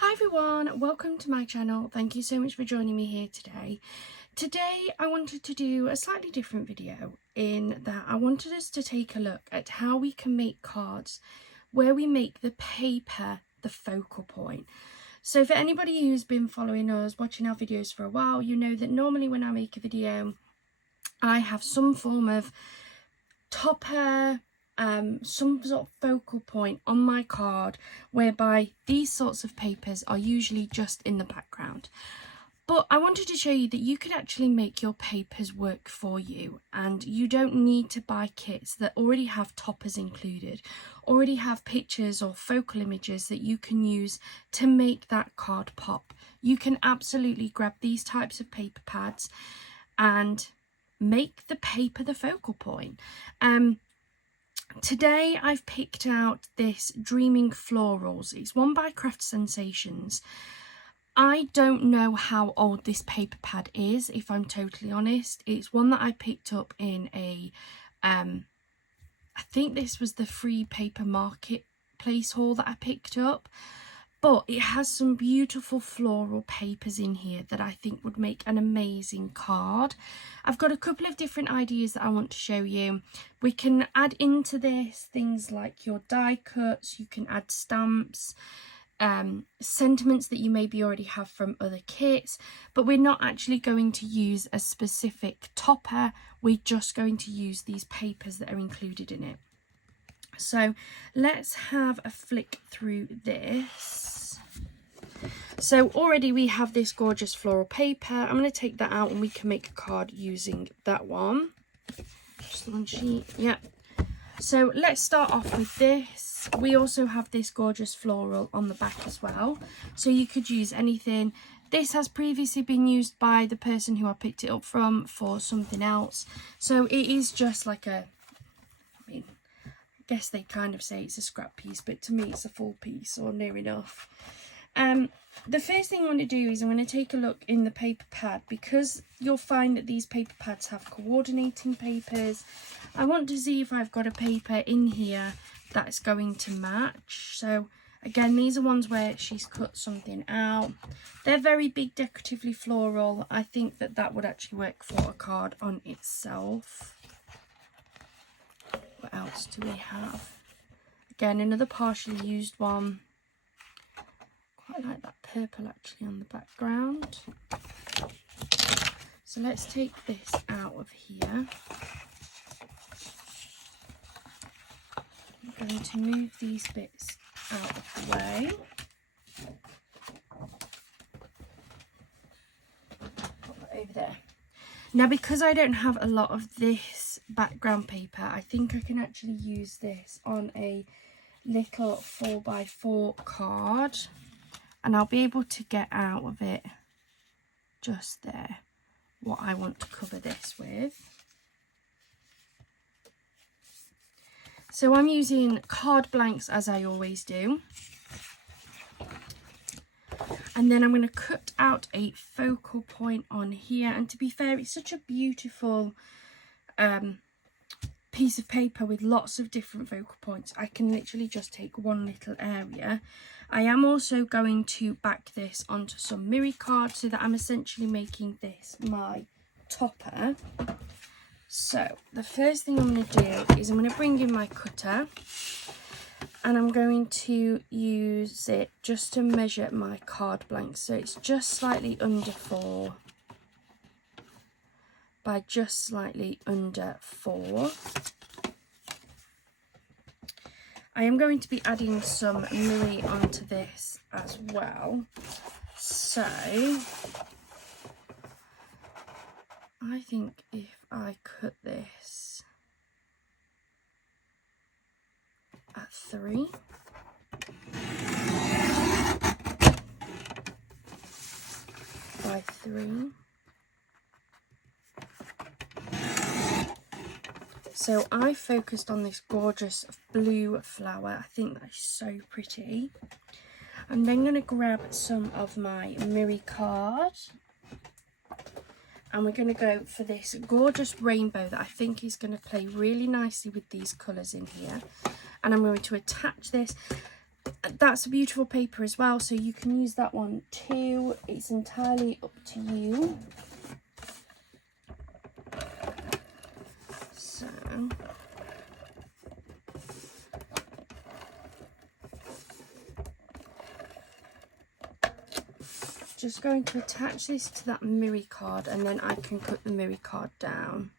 Hi everyone, welcome to my channel. Thank you so much for joining me here today. Today I wanted to do a slightly different video in that I wanted us to take a look at how we can make cards where we make the paper the focal point. So for anybody who's been following us, watching our videos for a while, you know that normally when I make a video I have some form of topper, some sort of focal point on my card whereby these sorts of papers are usually just in the background. But I wanted to show you that you could actually make your papers work for you, and you don't need to buy kits that already have toppers included, already have pictures or focal images that you can use to make that card pop. You can absolutely grab these types of paper pads and make the paper the focal point. Today I've picked out this Dreaming Florals. It's one by Craft Sensations. I don't know how old this paper pad is, if I'm totally honest. It's one that I picked up in a, I think this was the Free Paper Marketplace haul that I picked up. But it has some beautiful floral papers in here that I think would make an amazing card. I've got a couple of different ideas that I want to show you. We can add into this things like your die cuts, you can add stamps, sentiments that you maybe already have from other kits, but we're not actually going to use a specific topper, we're just going to use these papers that are included in it. So let's have a flick through this. So already we have this gorgeous floral paper. I'm going to take that out and we can make a card using that one. Just one sheet, yeah. So let's start off with this. We also have this gorgeous floral on the back as well. So you could use anything. This has previously been used by the person who I picked it up from for something else. So it is just like a, guess they kind of say it's a scrap piece, but to me it's a full piece or near enough. The first thing I want to do is I'm going to take a look in the paper pad, because you'll find that these paper pads have coordinating papers. I want to see if I've got a paper in here that's going to match. So again, these are ones where she's cut something out. They're very big, decoratively floral. I think that that would actually work for a card on itself. What else do we have? Again, another partially used one. Quite like that purple actually on the background. So let's take this out of here. I'm going to move these bits out of the way. Put that over there. Now, because I don't have a lot of this background paper, I think I can actually use this on a little 4x4 card, and I'll be able to get out of it just there what I want to cover this with. So I'm using card blanks as I always do. And then I'm going to cut out a focal point on here. And to be fair, it's such a beautiful piece of paper with lots of different focal points. I can literally just take one little area. I am also going to back this onto some mirror cards so that I'm essentially making this my topper. So the first thing I'm going to do is I'm going to bring in my cutter. And I'm going to use it just to measure my card blanks. So it's just slightly under 4 by just slightly under 4. I am going to be adding some mirror onto this as well. So I think if I cut this at 3 by 3. So I focused on this gorgeous blue flower. I think that's so pretty. I'm then going to grab some of my mirror card. And we're going to go for this gorgeous rainbow that I think is going to play really nicely with these colours in here. And I'm going to attach this. that's a beautiful paper as well, so you can use that one too. It's entirely up to you. So just going to attach this to that Miri card, and then I can cut the Miri card down.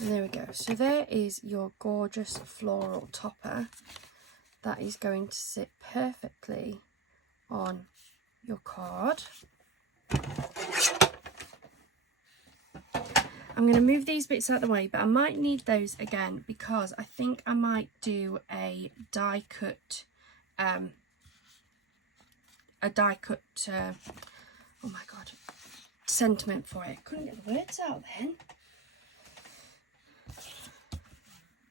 And there we go. So there is your gorgeous floral topper that is going to sit perfectly on your card. I'm going to move these bits out of the way, but I might need those again because I think I might do a die cut, oh my god, sentiment for it. Couldn't get the words out then.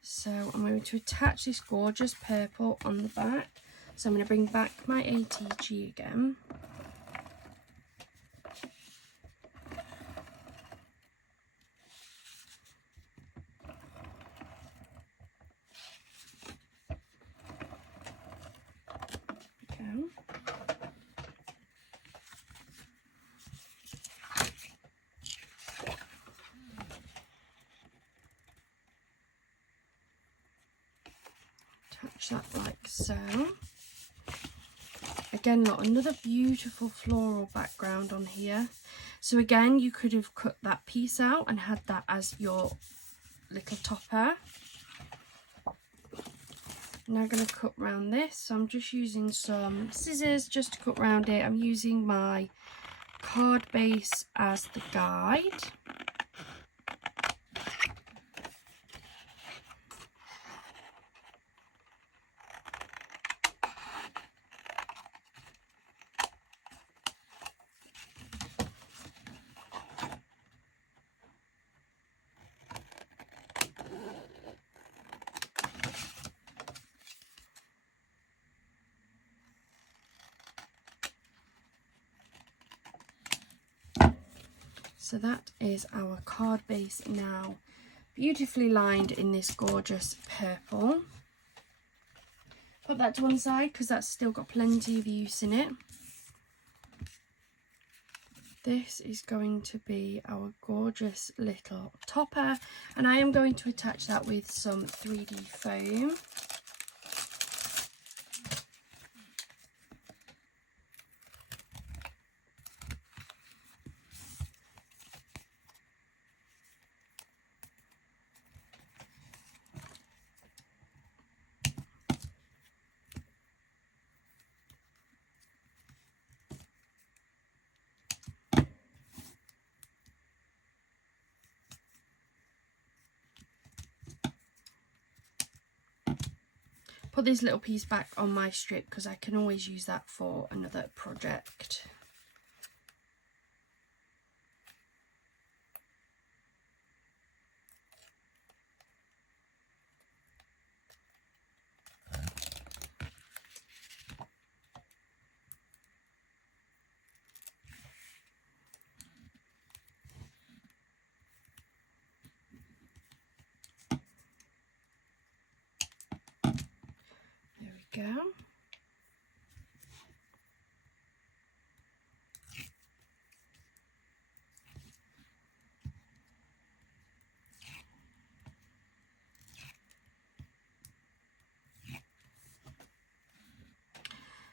So I'm going to attach this gorgeous purple on the back. So I'm going to bring back my ATG again. Go. Attach that like so. Again, look, another beautiful floral background on here. So again, you could have cut that piece out and had that as your little topper. Now I'm going to cut round this. So I'm just using some scissors just to cut round it. I'm using my card base as the guide. So that is our card base now, beautifully lined in this gorgeous purple. Put that to one side because that's still got plenty of use in it. This is going to be our gorgeous little topper, and I am going to attach that with some 3D foam. Put this little piece back on my strip because I can always use that for another project. Go.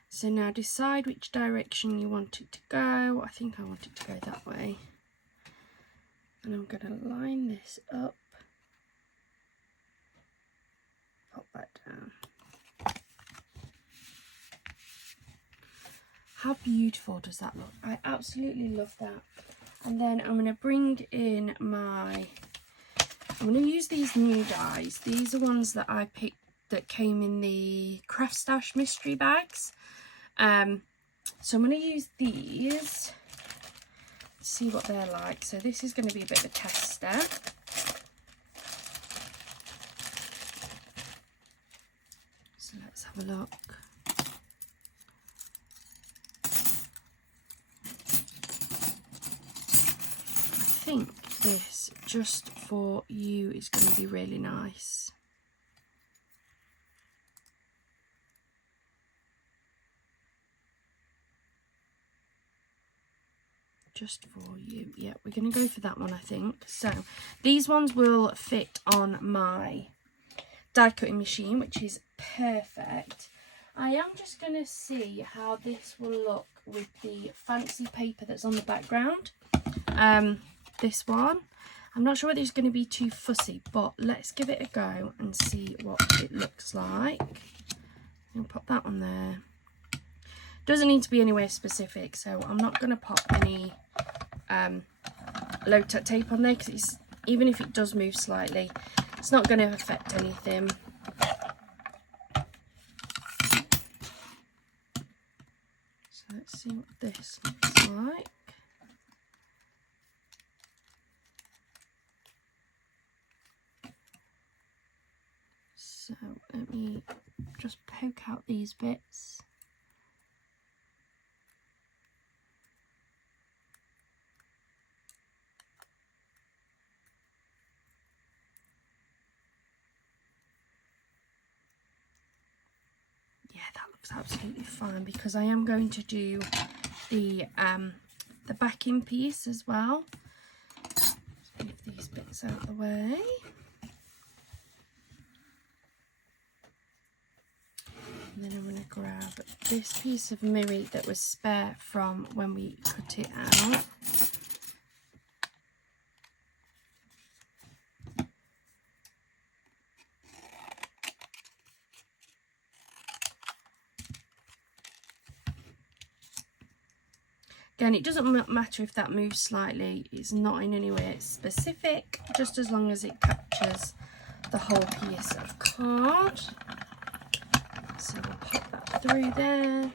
So now decide which direction you want it to go. I think I want it to go that way. And I'm going to line this up, pop that down. How beautiful does that look? I absolutely love that. And then I'm going to bring in I'm going to use these new dies. These are ones that I picked that came in the Craft Stash mystery bags. So I'm going to use these, see what they're like. So this is going to be a bit of a tester. So let's have a look. I think this, just for you, is going to be really nice. Just for you. Yeah, we're going to go for that one, I think. So these ones will fit on my die cutting machine, which is perfect. I am just going to see how this will look with the fancy paper that's on the background. This one, I'm not sure whether it's going to be too fussy, but let's give it a go and see what it looks like. I'll pop that on there. Doesn't need to be anywhere specific, so I'm not going to pop any low-tech tape on there, because even if it does move slightly, it's not going to affect anything. So let's see what this looks like. So let me just poke out these bits. Yeah, that looks absolutely fine, because I am going to do the backing piece as well. Let's move these bits out of the way. And then I'm going to grab this piece of mirri that was spare from when we cut it out. Again, it doesn't matter if that moves slightly, it's not in any way specific, just as long as it captures the whole piece of card. So we'll pop that through there.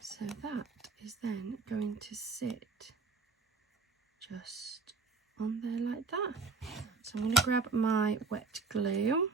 So that is then going to sit just on there like that. So I'm going to grab my wet glue.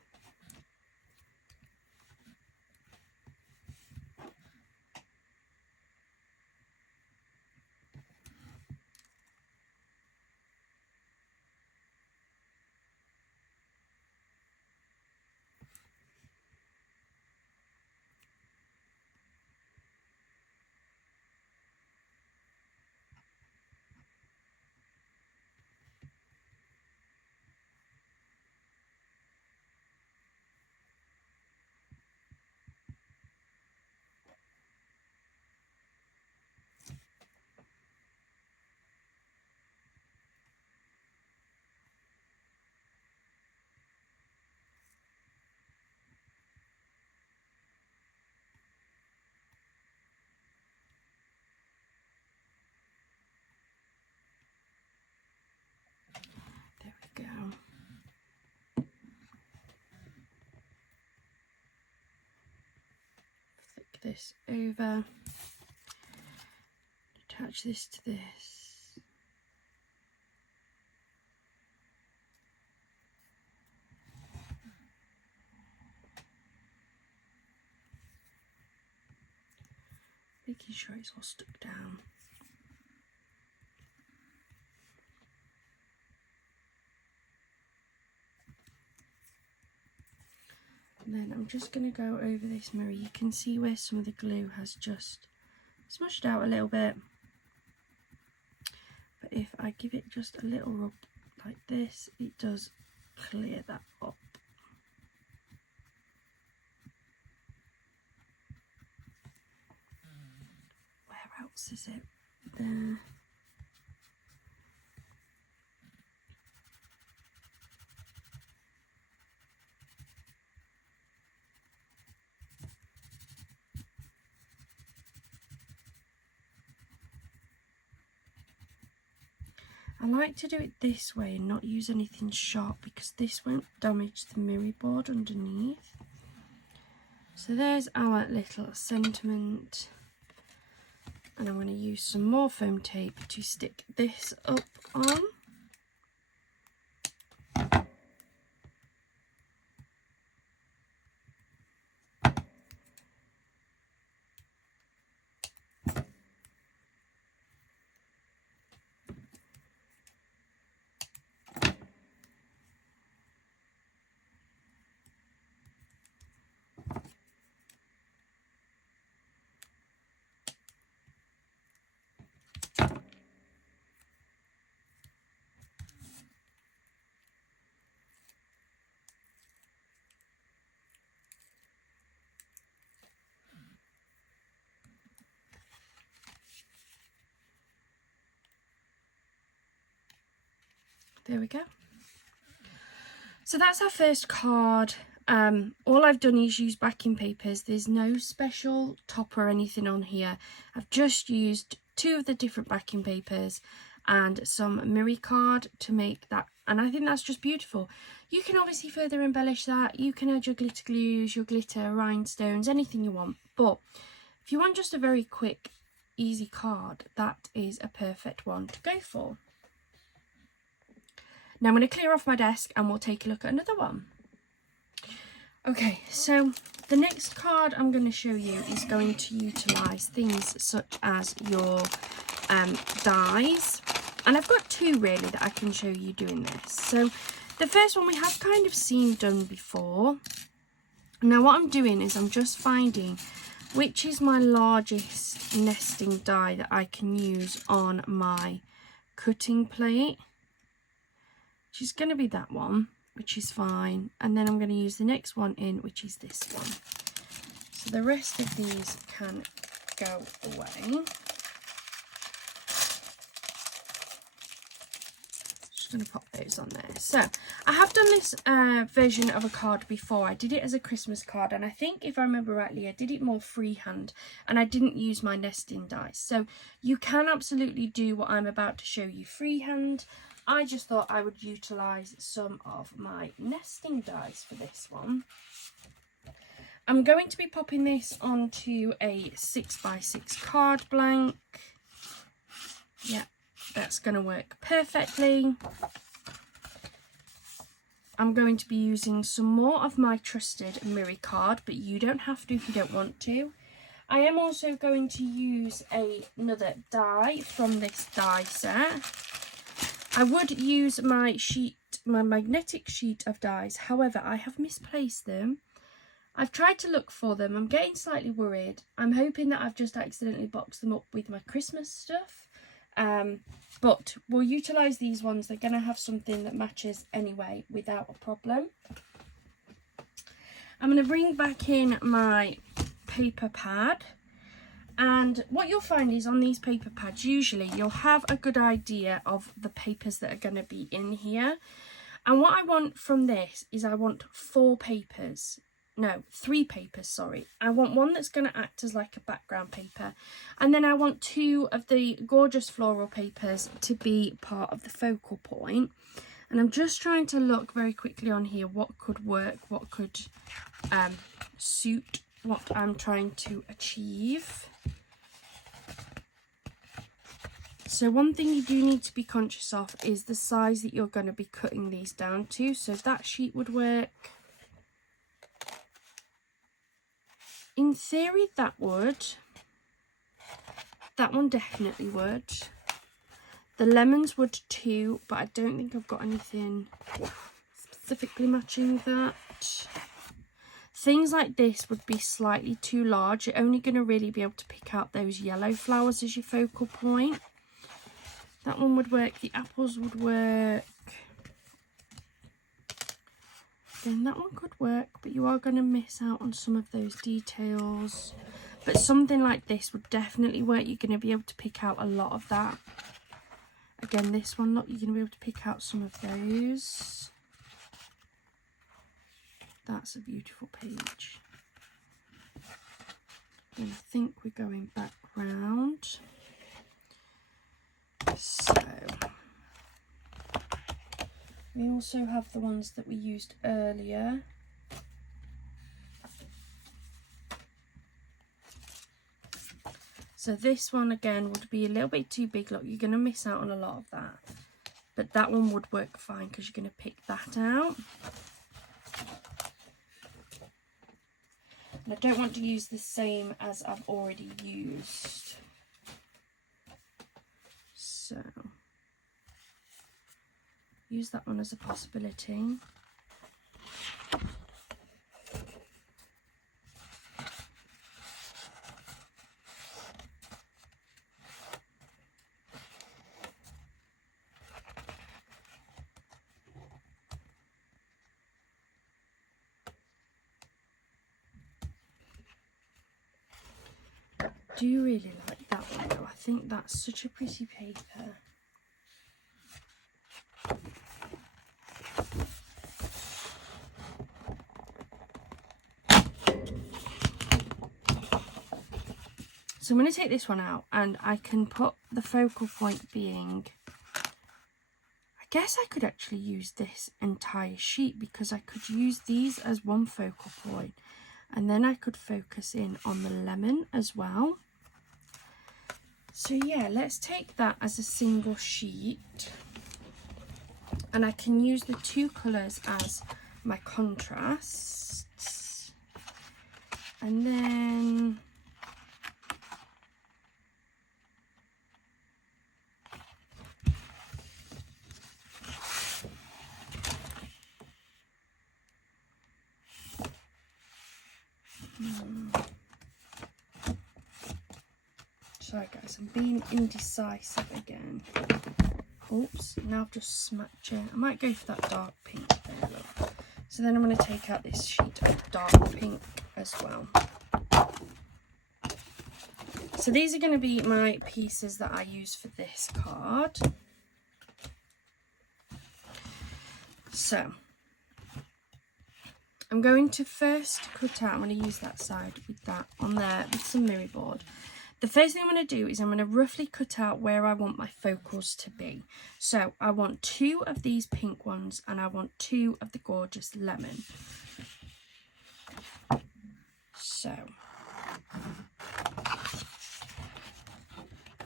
There we go. Flick this over. Attach this to this. Making sure it's all stuck down. And then I'm just going to go over this mirror. You can see where some of the glue has just smushed out a little bit. But if I give it just a little rub like this, it does clear that up. Where else is it? There. I like to do it this way and not use anything sharp because this won't damage the mirror board underneath. So there's our little sentiment, and I'm going to use some more foam tape to stick this up on. There we go. So that's our first card. All I've done is use backing papers. There's no special top or anything on here. I've just used 2 of the different backing papers and some Miri card to make that, and I think that's just beautiful. You can obviously further embellish that. You can add your glitter glues, your glitter rhinestones, anything you want. But if you want just a very quick, easy card, that is a perfect one to go for. Now I'm going to clear off my desk and we'll take a look at another one. Okay, so the next card I'm going to show you is going to utilise things such as your dies. And I've got 2 really that I can show you doing this. So the first one we have kind of seen done before. Now what I'm doing is I'm just finding which is my largest nesting die that I can use on my cutting plate. Which is going to be that one, which is fine. And then I'm going to use the next one in, which is this one. So the rest of these can go away. Just going to pop those on there. So I have done this version of a card before. I did it as a Christmas card, and I think if I remember rightly, I did it more freehand and I didn't use my nesting dies. So you can absolutely do what I'm about to show you freehand. I just thought I would utilise some of my nesting dies for this one. I'm going to be popping this onto a 6x6 card blank. Yeah, that's going to work perfectly. I'm going to be using some more of my trusted Miri card, but you don't have to if you don't want to. I am also going to use another die from this die set. I would use my magnetic sheet of dies, however I have misplaced them. I've tried to look for them. I'm getting slightly worried. I'm hoping that I've just accidentally boxed them up with my Christmas stuff. But we'll utilise these ones. They're going to have something that matches anyway without a problem. I'm going to bring back in my paper pad. And what you'll find is on these paper pads, usually you'll have a good idea of the papers that are going to be in here. And what I want from this is I want 3 papers, sorry. I want one that's going to act as like a background paper. And then I want 2 of the gorgeous floral papers to be part of the focal point. And I'm just trying to look very quickly on here what could work, what could suit what I'm trying to achieve. So one thing you do need to be conscious of is the size that you're going to be cutting these down to. So that sheet would work. In theory that would. That one definitely would. The lemons would too, but I don't think I've got anything specifically matching that. Things like this would be slightly too large. You're only going to really be able to pick out those yellow flowers as your focal point. That one would work. The apples would work. Then that one could work, but you are going to miss out on some of those details. But something like this would definitely work. You're going to be able to pick out a lot of that. Again, this one, look, you're going to be able to pick out some of those. That's a beautiful page. And I think we're going back round. So We also have the ones that we used earlier. So this one again would be a little bit too big. Look, you're going to miss out on a lot of that. But that one would work fine because you're going to pick that out. And I don't want to use the same as I've already used. So, use that one as a possibility. I do really like that one though. I think that's such a pretty paper. So I'm going to take this one out and I can put the focal point being, I guess I could actually use this entire sheet because I could use these as one focal point and then I could focus in on the lemon as well. So yeah, let's take that as a single sheet and I can use the two colours as my contrasts. And then sorry guys, I'm being indecisive again. Oops, now I've just smacked it. I might go for that dark pink there, look. So then I'm going to take out this sheet of dark pink as well. So these are going to be my pieces that I use for this card. So I'm going to first cut out, I'm going to use that side with that on there with some mirror board. The first thing I'm going to do is I'm going to roughly cut out where I want my focals to be. So I want 2 of these pink ones and I want 2 of the gorgeous lemon. So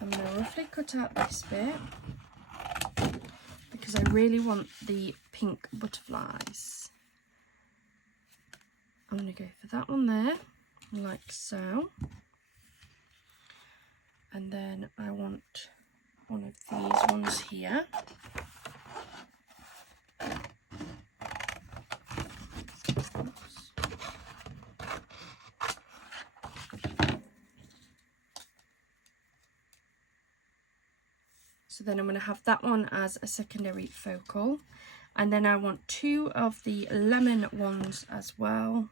I'm going to roughly cut out this bit because I really want the pink butterflies. I'm going to go for that one there, like so. And then I want one of these ones here. Oops. So then I'm going to have that one as a secondary focal. And then I want 2 of the lemon ones as well.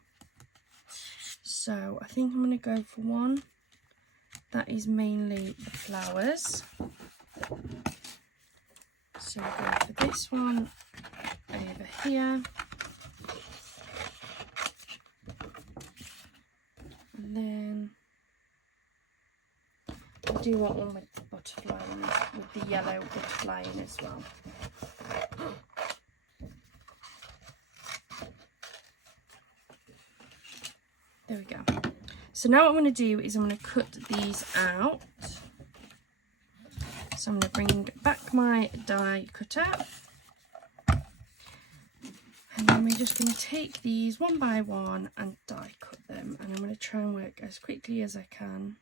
So I think I'm going to go for one that is mainly the flowers. So we'll go for this one over here. And then I do want one with the butterfly in, with the yellow butterfly in as well. There we go. So now what I'm going to do is I'm going to cut these out. So I'm going to bring back my die cutter. And then we're just going to take these one by one and die cut them. And I'm going to try and work as quickly as I can.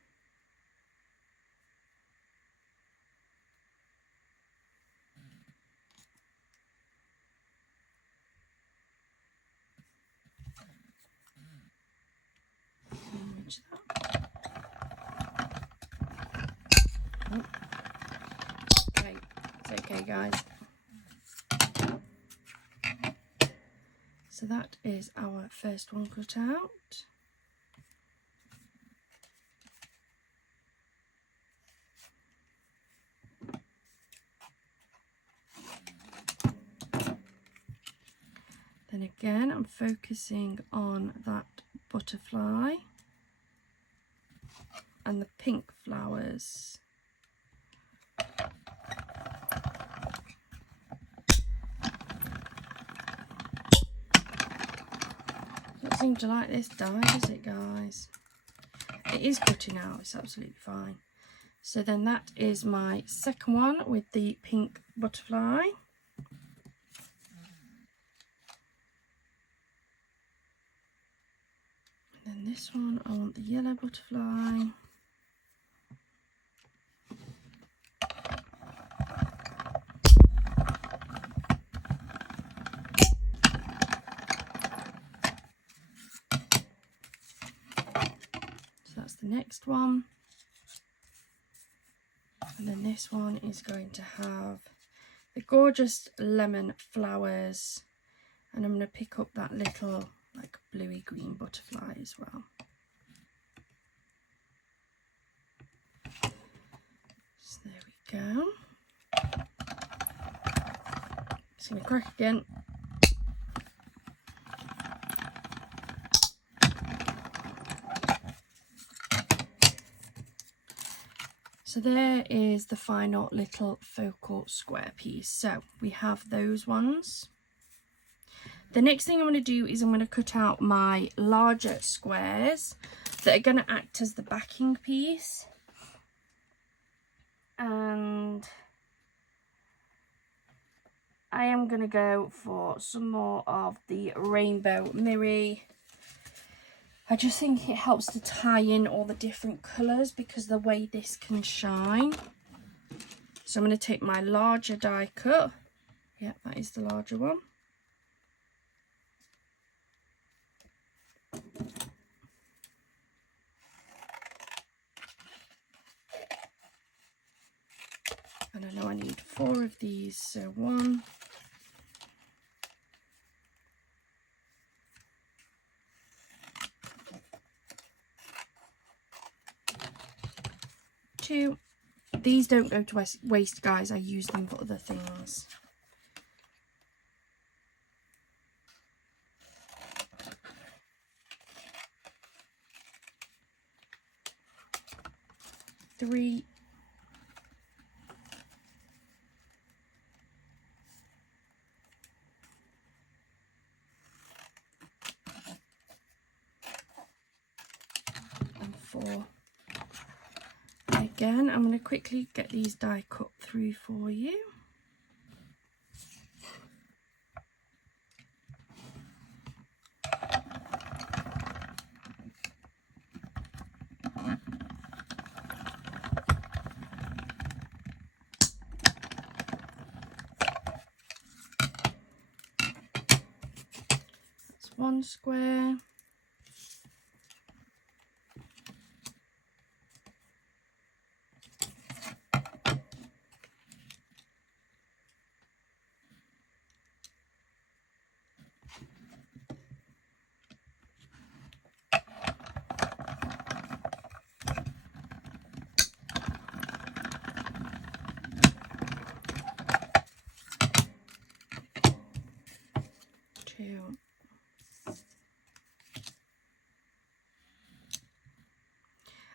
Oh. Okay, it's okay guys. So that is our first one cut out. Then again, I'm focusing on that butterfly and the pink flowers. seem to like this dye, does it, guys? It is cutting out, it's absolutely fine. So then that is my second one with the pink butterfly. And then this one, I want the yellow butterfly. So that's the next one. And then this one is going to have the gorgeous lemon flowers. And I'm going to pick up that little like bluey green butterfly as well. So there we go. Just going to crack again. So there is the final little focal square piece. So we have those ones. The next thing I'm going to do is I'm going to cut out my larger squares that are going to act as the backing piece. And I am going to go for some more of the Rainbow Miri. I just think it helps to tie in all the different colours because the way this can shine. So I'm going to take my larger die cut. Yeah, that is the larger one. And I know I need 4 of these, so 1, 2. These don't go to waste, guys. I use them for other things. 3. 4. Again, I'm going to quickly get these die cut through for you. That's 1 square.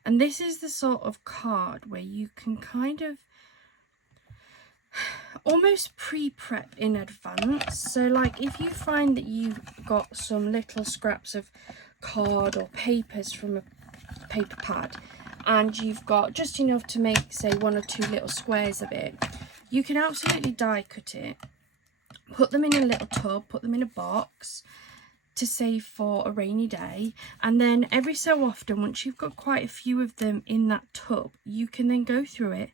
And this is the sort of card where you can kind of almost pre-prep in advance. So like if you find that you've got some little scraps of card or papers from a paper pad and you've got just enough to make, say, 1 or 2 little squares of it, you can absolutely die cut it, put them in a little tub, put them in a box to save for a rainy day, and then every so often, once you've got quite a few of them in that tub, you can then go through it,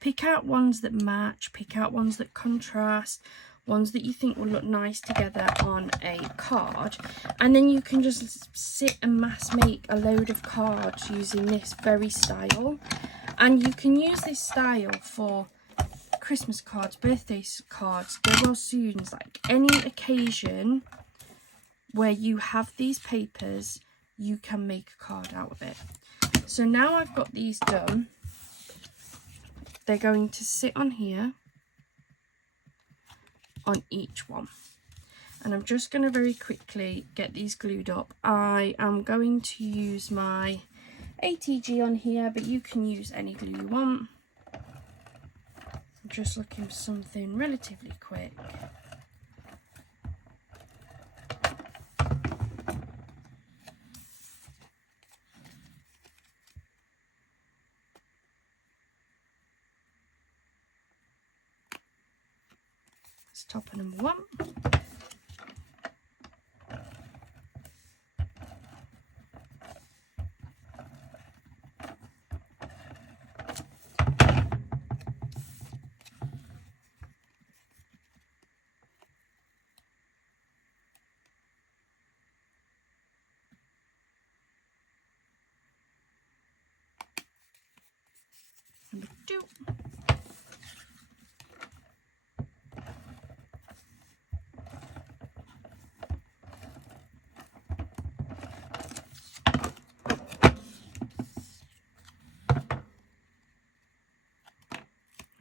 pick out ones that match, pick out ones that contrast, ones that you think will look nice together on a card, and then you can just sit and mass make a load of cards using this very style. And you can use this style for Christmas cards, birthday cards, go well soons, like any occasion where you have these papers, you can make a card out of it. So now I've got these done, they're going to sit on here on each one. And I'm just going to very quickly get these glued up. I am going to use my ATG on here, but you can use any glue you want. I'm just looking for something relatively quick. That's topper number 1. Number 2.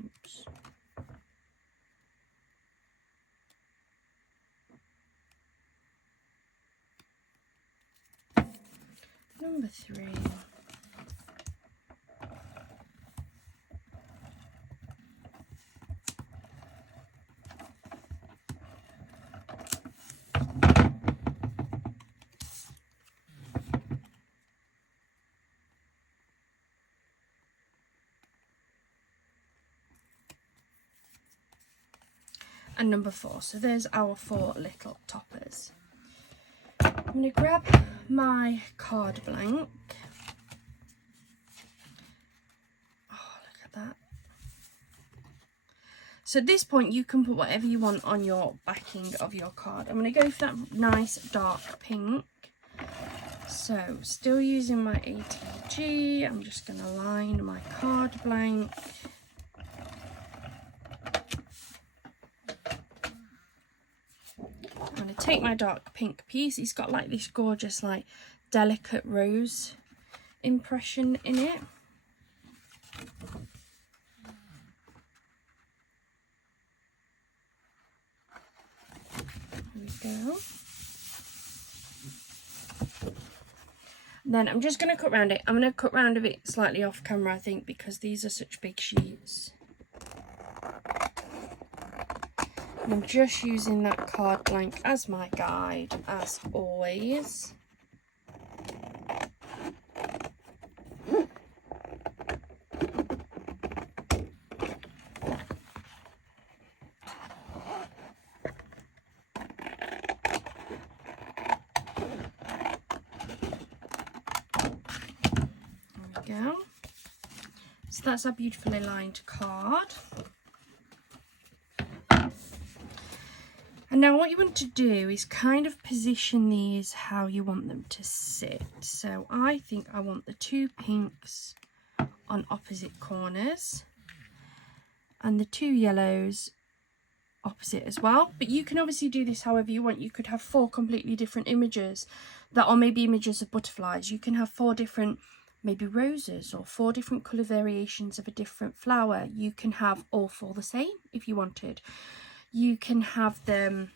Oops. Number 3. And number 4. So there's our 4 little toppers. I'm going to grab my card blank. Oh, look at that. So at this point you can put whatever you want on your backing of your card. I'm going to go for that nice dark pink. So still using my ATG, I'm just going to line my card blank. I'm going to take my dark pink piece. It's got like this gorgeous like delicate rose impression in it. There we go. Then I'm just going to cut round it. I'm going to cut round a bit slightly off camera, I think, because these are such big sheets. And I'm just using that card blank as my guide, as always. Go. So that's our beautifully lined card. And now what you want to do is kind of position these how you want them to sit. So I think I want the 2 pinks on opposite corners and the 2 yellows opposite as well. But you can obviously do this however you want. You could have 4 completely different images that are maybe images of butterflies. You can have 4 different maybe roses or 4 different colour variations of a different flower. You can have all 4 the same if you wanted. You can have them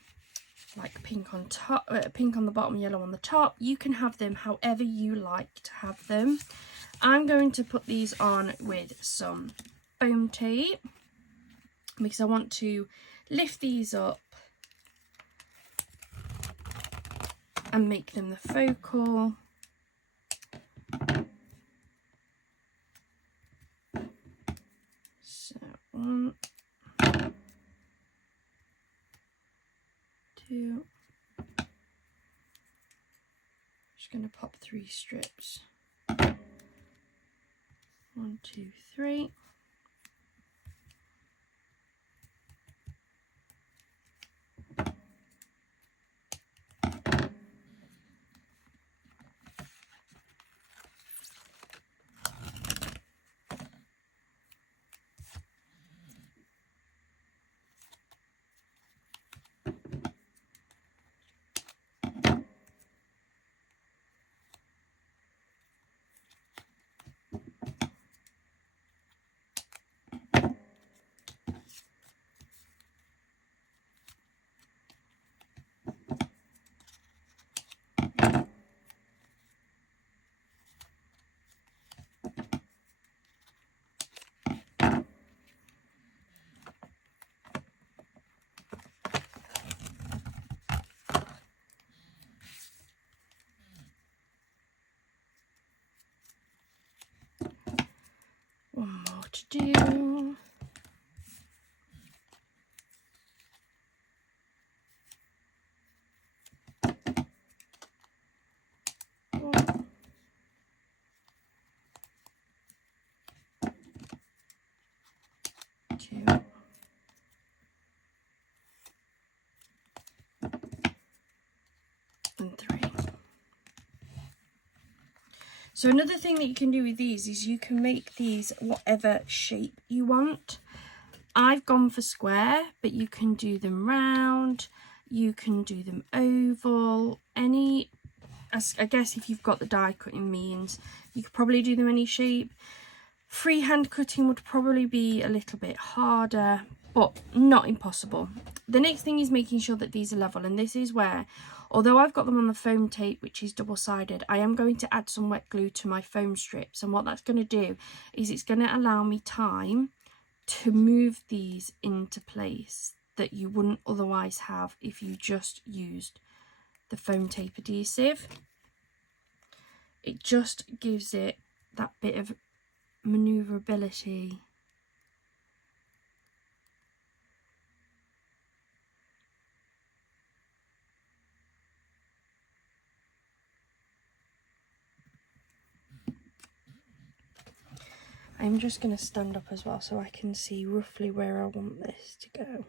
like pink on top, pink on the bottom, yellow on the top. You can have them however you like to have them. I'm going to put these on with some foam tape because I want to lift these up and make them the focal. So 1, 2, just going to pop 3 strips. 1, 2, 3. One more to do. 2 and 3. So another thing that you can do with these is you can make these whatever shape you want. I've gone for square, but you can do them round, you can do them oval, any, I guess if you've got the die cutting means, you could probably do them any shape. Freehand cutting would probably be a little bit harder, but not impossible. The next thing is making sure that these are level, and this is where, although I've got them on the foam tape, which is double-sided, I am going to add some wet glue to my foam strips, and what that's going to do is it's going to allow me time to move these into place that you wouldn't otherwise have if you just used the foam tape adhesive. It just gives it that bit of maneuverability. I'm just going to stand up as well so I can see roughly where I want this to go.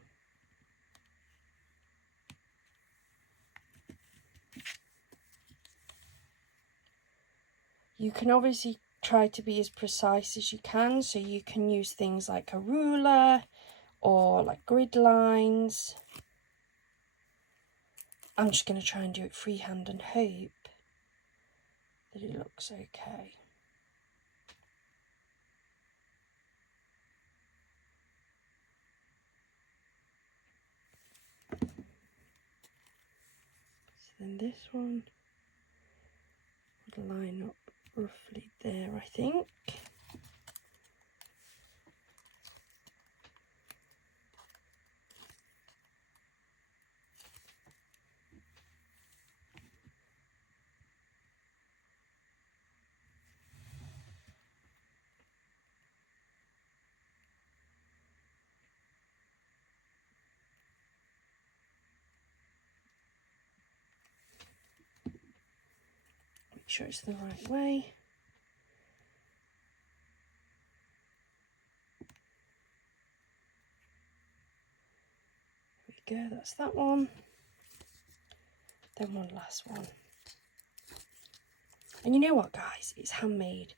You can obviously try to be as precise as you can, so you can use things like a ruler or like grid lines. I'm just going to try and do it freehand and hope that it looks okay. Then this one would line up roughly there, I think. Make sure it's the right way. There we go, that's that one. Then one last one. And you know what, guys? It's handmade.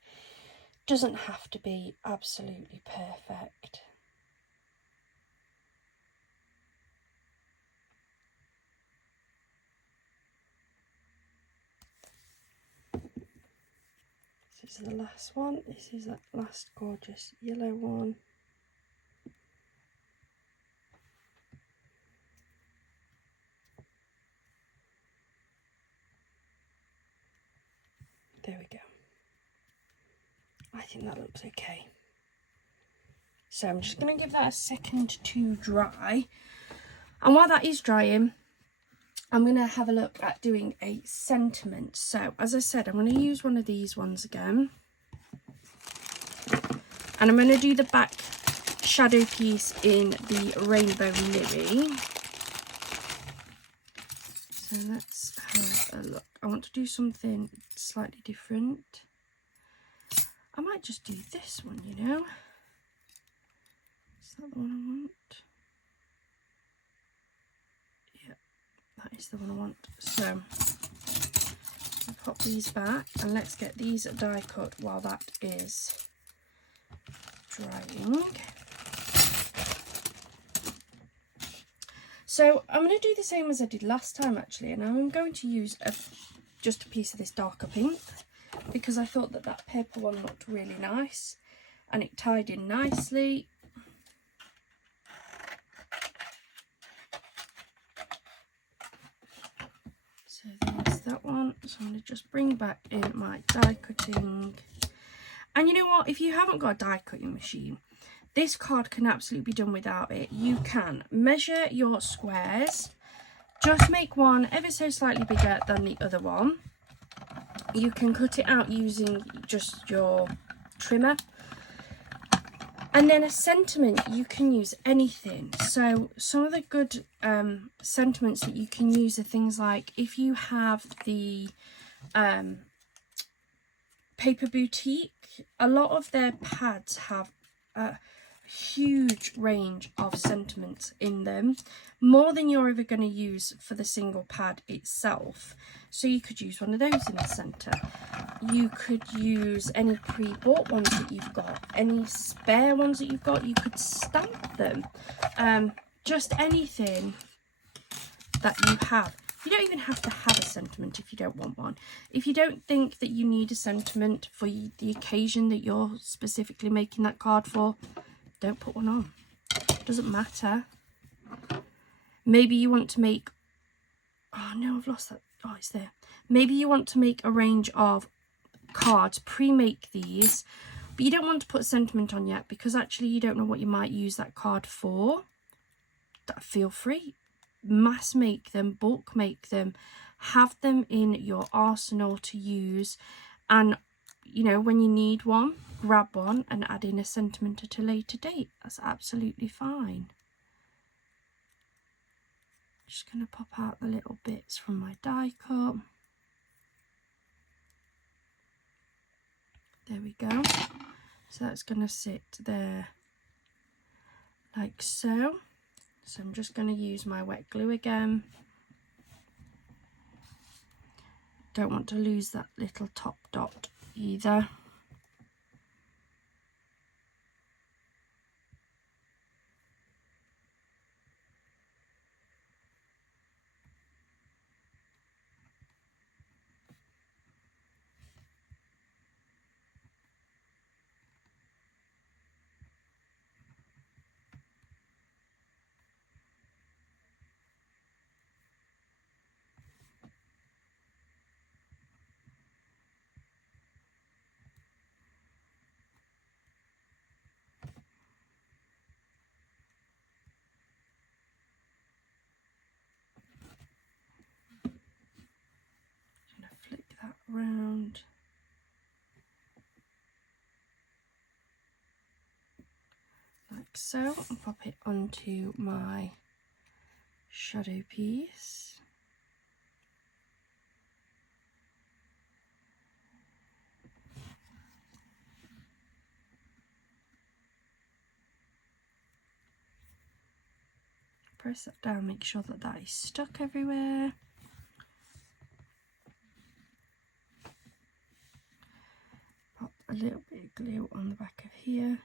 Doesn't have to be absolutely perfect. This is the last one. This is that last gorgeous yellow one. There we go. I think that looks okay. So I'm just going to give that a second to dry. And while that is drying, I'm going to have a look at doing a sentiment. So as I said, I'm going to use one of these ones again. And I'm going to do the back shadow piece in the Rainbow Lily. So let's have a look. I want to do something slightly different. I might just do this one, you know. Is that the one I want? Yeah, that is the one I want. So I'll pop these back and let's get these die cut while that is drying. So I'm going to do the same as I did last time actually, and I'm going to use just a piece of this darker pink because I thought that that purple one looked really nice and it tied in nicely. So there's that one. So I'm going to just bring back in my die cutting. And you know what, if you haven't got a die cutting machine, this card can absolutely be done without it. You can measure your squares, just make one ever so slightly bigger than the other one. You can cut it out using just your trimmer. And then a sentiment, you can use anything. So some of the good sentiments that you can use are things like, if you have the Paper Boutique, a lot of their pads have a huge range of sentiments in them, more than you're ever going to use for the single pad itself. So you could use one of those in the centre. You could use any pre-bought ones that you've got, any spare ones that you've got. You could stamp them, just anything that you have. You don't even have to have a sentiment if you don't want one. If you don't think that you need a sentiment for the occasion that you're specifically making that card for, don't put one on. It doesn't matter. Maybe you want to make, oh no, I've lost that. Oh, it's there. Maybe you want to make a range of cards, pre-make these, but you don't want to put sentiment on yet because actually you don't know what you might use that card for. Feel free. Mass make them, bulk make them, have them in your arsenal to use, and you know, when you need one, grab one and add in a sentiment at a later date. That's absolutely fine. Just going to pop out the little bits from my die cut. There we go. So that's going to sit there like so. So I'm just going to use my wet glue again. Don't want to lose that little top dot either. Flick that around. Like so, and pop it onto my shadow piece. Press that down, make sure that that is stuck everywhere. Pop a little bit of glue on the back of here.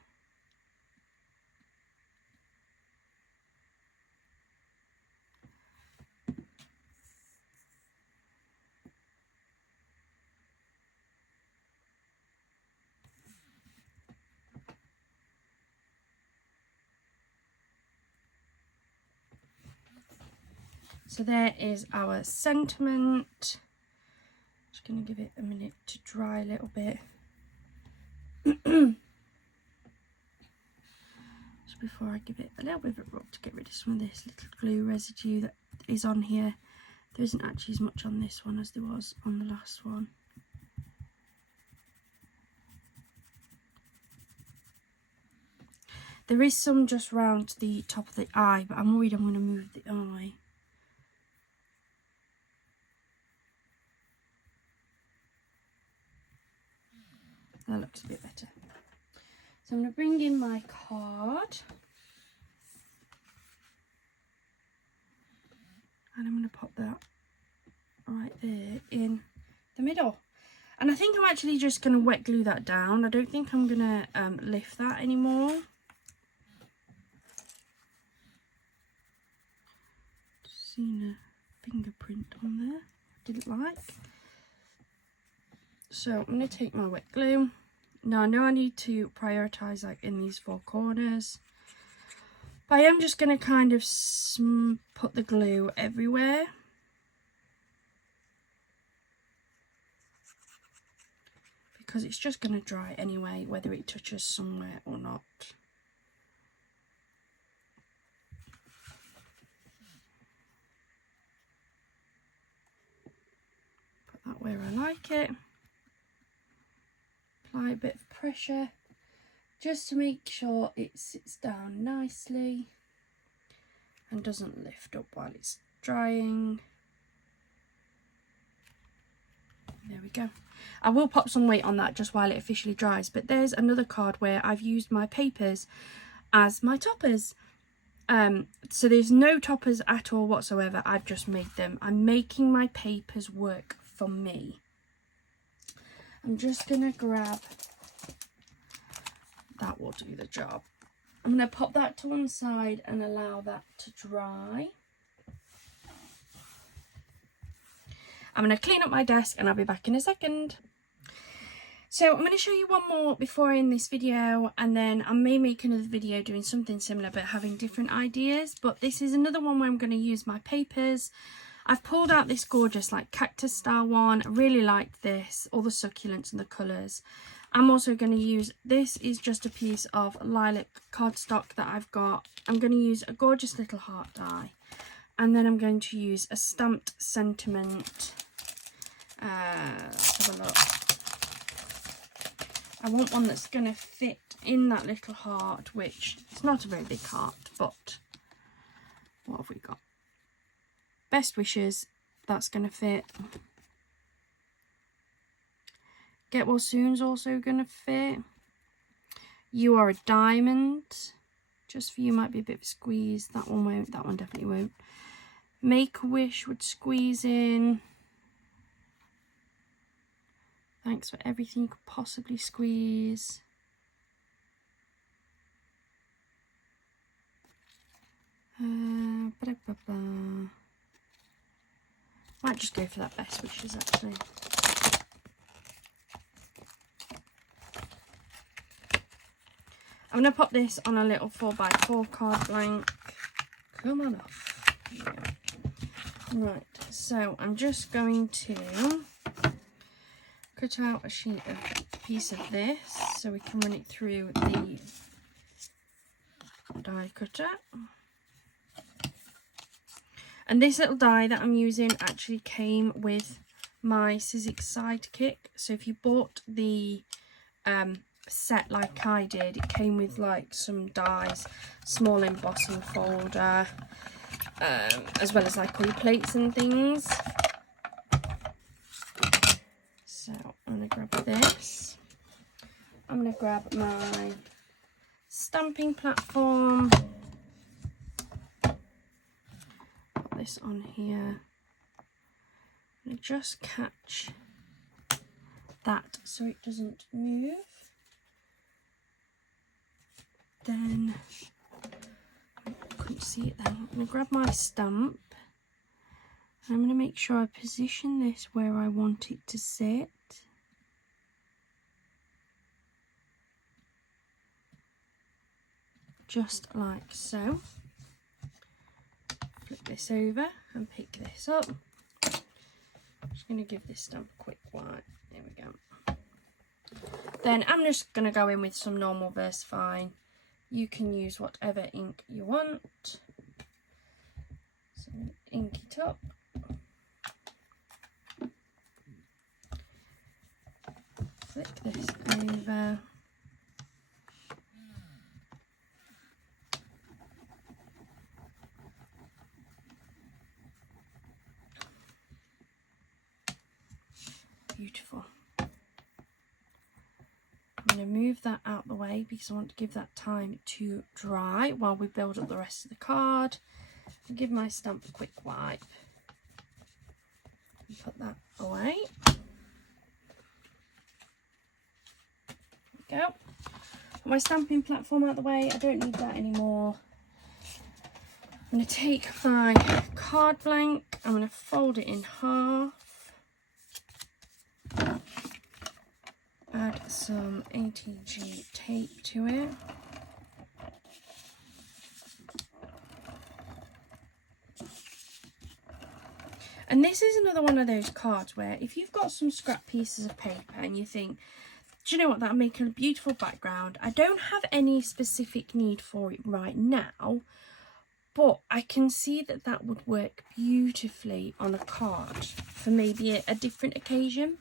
So there is our sentiment. Just going to give it a minute to dry a little bit. Just before I give it a little bit of a rub to get rid of some of this little glue residue that is on here. There isn't actually as much on this one as there was on the last one. There is some just round the top of the eye, but I'm worried I'm going to move the eye. That looks a bit better. So I'm going to bring in my card. And I'm going to pop that right there in the middle. And I think I'm actually just going to wet glue that down. I don't think I'm going to lift that anymore. Just seen a fingerprint on there. Didn't like. So I'm going to take my wet glue. Now I know I need to prioritise like in these four corners. But I am just going to kind of put the glue everywhere. Because it's just going to dry anyway, whether it touches somewhere or not. Put that where I like it. Apply a bit of pressure just to make sure it sits down nicely and doesn't lift up while it's drying. There we go. I will pop some weight on that just while it officially dries, but there's another card where I've used my papers as my toppers. So there's no toppers at all whatsoever. I've just made them. I'm making my papers work for me. I'm just gonna grab, that will do the job. I'm gonna pop that to one side and allow that to dry. I'm gonna clean up my desk and I'll be back in a second. So I'm going to show you one more before I end this video, and then I may make another video doing something similar but having different ideas. But this is another one where I'm going to use my papers. I've pulled out this gorgeous like cactus style one. I really like this, all the succulents and the colours. I'm also going to use, this is just a piece of lilac cardstock that I've got. I'm going to use a gorgeous little heart die, and then I'm going to use a stamped sentiment. Let's have a look. I want one that's going to fit in that little heart, which it's not a very big heart, but what have we got? Best wishes, that's going to fit. Get well soon's also going to fit. You are a diamond. Just for you might be a bit of a squeeze. That one won't, that one definitely won't. Make a wish would squeeze in. Thanks for everything you could possibly squeeze. Might just go for that best wishes actually. I'm going to pop this on a little 4x4 card blank. Come on off. Yeah. Right, so I'm just going to cut out a piece of this so we can run it through the die cutter. And this little die that I'm using actually came with my Sizzix Sidekick. So if you bought the set like I did, it came with like some dies, small embossing folder, as well as like all your plates and things. So I'm going to grab this. I'm going to grab my stamping platform. Put this on here. I'm going to just catch that so it doesn't move. Then, I couldn't see it then. I'm going to grab my stamp. I'm going to make sure I position this where I want it to sit. Just like so. Flip this over and pick this up. I'm just going to give this stamp a quick wipe. There we go. Then I'm just going to go in with some normal VersaFine. You can use whatever ink you want. So ink it up. Flick this over. Beautiful. I'm going to move that out the way because I want to give that time to dry while we build up the rest of the card. I'll give my stamp a quick wipe and put that away. There we go. Put my stamping platform out the way. I don't need that anymore. I'm going to take my card blank. I'm going to fold it in half. Add some ATG tape to it. And this is another one of those cards where if you've got some scrap pieces of paper and you think, do you know what, that'll make a beautiful background. I don't have any specific need for it right now, but I can see that that would work beautifully on a card for maybe a different occasion.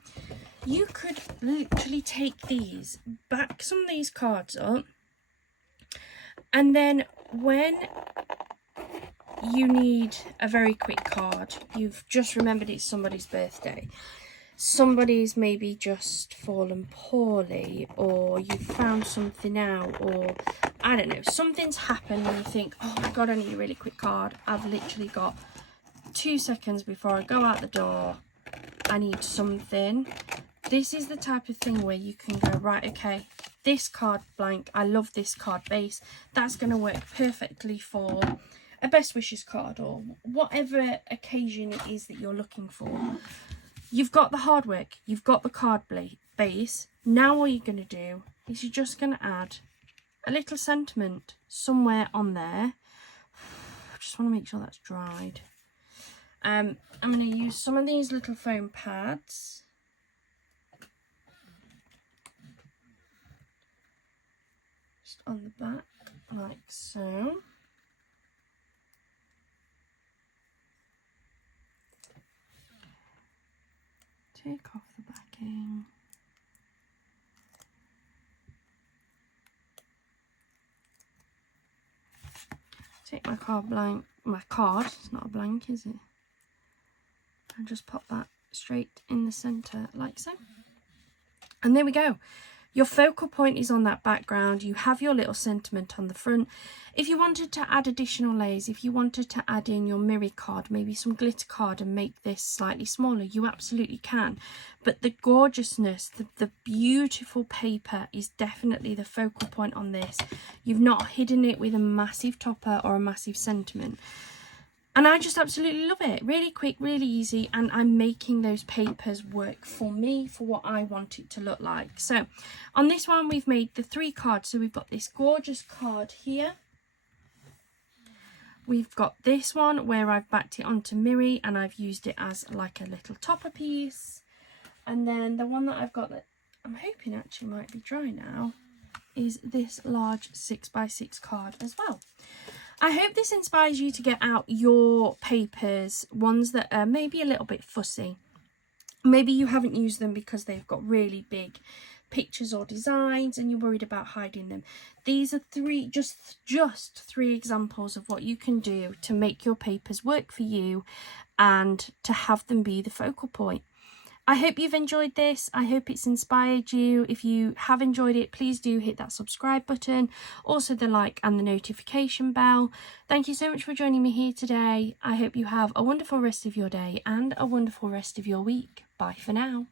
You could literally take these, back some of these cards up, and then when you need a very quick card, you've just remembered it's somebody's birthday, somebody's maybe just fallen poorly, or you've found something out, or I don't know, something's happened and you think, oh my god, I need a really quick card. I've literally got 2 seconds before I go out the door. I need something. This is the type of thing where you can go, right, okay, this card blank, I love this card base. That's going to work perfectly for a best wishes card or whatever occasion it is that you're looking for. You've got the hard work, you've got the card base. Now all you're going to do is you're just going to add a little sentiment somewhere on there. I just want to make sure that's dried. I'm going to use some of these little foam pads. Just on the back, like so. Take off the backing. Take my card blank, it's not a blank, is it? And just pop that straight in the centre like so. And there we go. Your focal point is on that background. You have your little sentiment on the front. If you wanted to add additional layers, if you wanted to add in your mirror card, maybe some glitter card and make this slightly smaller, you absolutely can. But the gorgeousness, the beautiful paper is definitely the focal point on this. You've not hidden it with a massive topper or a massive sentiment. And I just absolutely love it. Really quick, really easy, and I'm making those papers work for me, for what I want it to look like. So on this one, we've made the 3 cards. So we've got this gorgeous card here. We've got this one where I've backed it onto Miri and I've used it as like a little topper piece. And then the one that I've got that I'm hoping actually might be dry now is this large 6x6 card as well. I hope this inspires you to get out your papers, ones that are maybe a little bit fussy. Maybe you haven't used them because they've got really big pictures or designs and you're worried about hiding them. These are just three examples of what you can do to make your papers work for you and to have them be the focal point. I hope you've enjoyed this. I hope it's inspired you. If you have enjoyed it, please do hit that subscribe button, also the like and the notification bell. Thank you so much for joining me here today. I hope you have a wonderful rest of your day and a wonderful rest of your week. Bye for now.